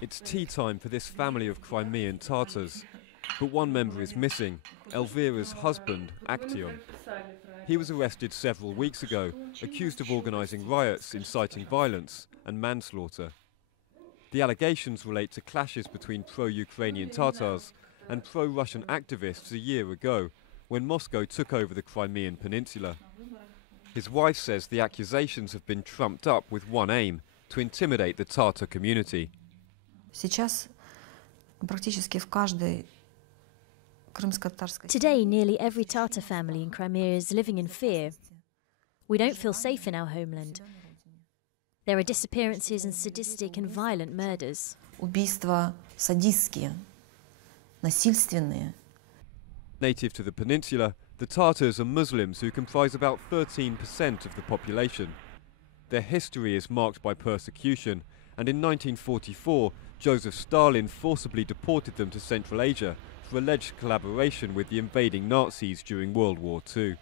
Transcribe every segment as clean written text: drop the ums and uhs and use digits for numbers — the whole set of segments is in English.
It's tea time for this family of Crimean Tatars, but one member is missing, Elvira's husband, Aktyon. He was arrested several weeks ago, accused of organising riots, inciting violence and manslaughter. The allegations relate to clashes between pro-Ukrainian Tatars and pro-Russian activists a year ago, when Moscow took over the Crimean Peninsula. His wife says the accusations have been trumped up with one aim: to intimidate the Tatar community. Today, nearly every Tatar family in Crimea is living in fear. We don't feel safe in our homeland. There are disappearances and sadistic and violent murders. Native to the peninsula, the Tatars are Muslims who comprise about 13% of the population. Their history is marked by persecution, and in 1944, Joseph Stalin forcibly deported them to Central Asia for alleged collaboration with the invading Nazis during World War II.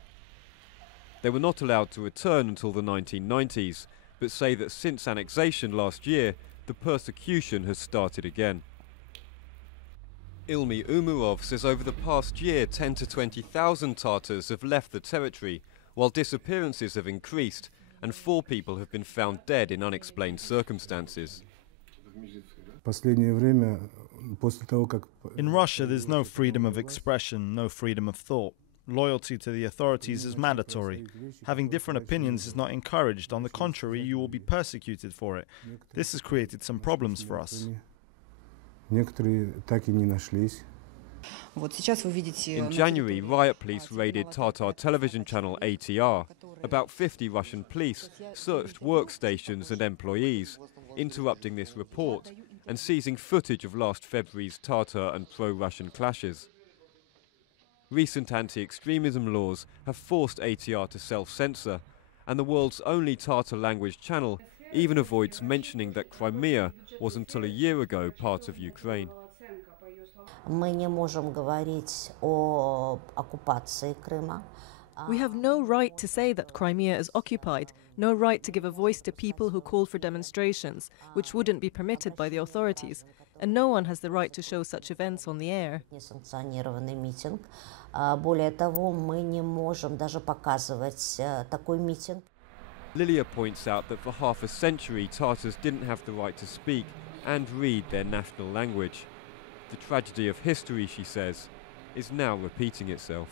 They were not allowed to return until the 1990s, but say that since annexation last year, the persecution has started again. Ilmi Umarov says over the past year 10 to 20,000 Tatars have left the territory, while disappearances have increased and 4 people have been found dead in unexplained circumstances. In Russia, there's no freedom of expression, no freedom of thought. Loyalty to the authorities is mandatory. Having different opinions is not encouraged. On the contrary, you will be persecuted for it. This has created some problems for us. In January, riot police raided Tatar television channel ATR. About 50 Russian police searched workstations and employees, interrupting this report and seizing footage of last February's Tatar and pro-Russian clashes. Recent anti-extremism laws have forced ATR to self-censor, and the world's only Tatar language channel even avoids mentioning that Crimea was until a year ago part of Ukraine. We have no right to say that Crimea is occupied, no right to give a voice to people who call for demonstrations, which wouldn't be permitted by the authorities, and no one has the right to show such events on the air. Lilia points out that for half a century Tatars didn't have the right to speak and read their national language. The tragedy of history, she says, is now repeating itself.